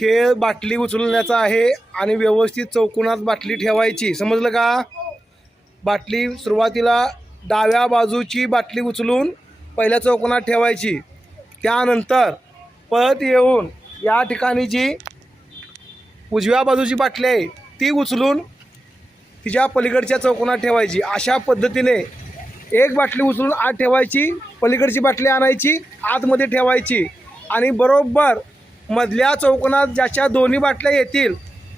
खेळ बाटली उचलण्याचा आहे आणि व्यवस्थित चौकोनात बाटली ठेवायची, समजलं का? बाटली सुरुवातीला डाव्या बाजूची बाटली उचलून पहिल्या चौकोनात ठेवायची, त्यानंतर परत येऊन या ठिकाणी जी उजव्या बाजूची बाटली आहे ती उचलून तिच्या पलीकडच्या चौकोनात ठेवायची। अशा पद्धतीने एक बाटली उचलून आत ठेवायची, पलीकडची बाटली आणायची आतमध्ये ठेवायची आणि बरोबर मधल्या चौकोनात ज्याच्या दोन्ही बाटल्या येतील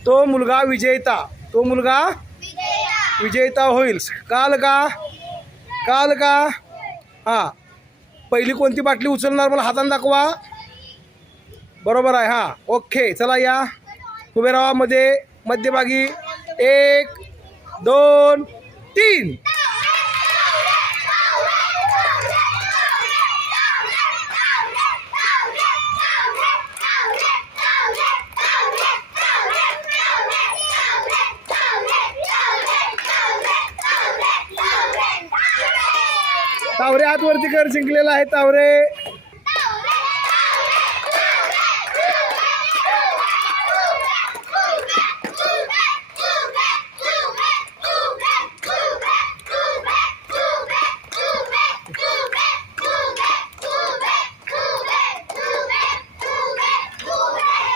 तो मुलगा विजेता, तो मुलगा विजेता होईल। कळलं का? कळलं का? हां, पहिली कोणती बाटली उचलणार मला हाताने दाखवा। बरोबर आहे, हां, ओके। चला या उभे राहा मध्ये मध्यभागी, 1 2 3। तावरे हात वरती कर, जिंकलेला आहे तावरे।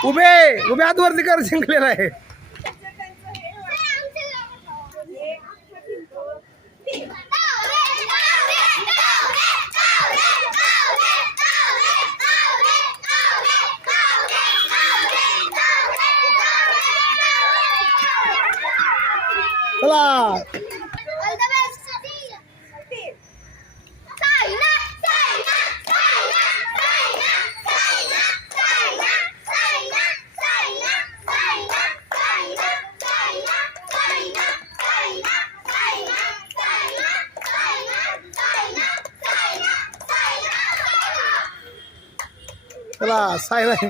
उभे उभे हात वरती कर, जिंकलेला आहे। चला चला सायला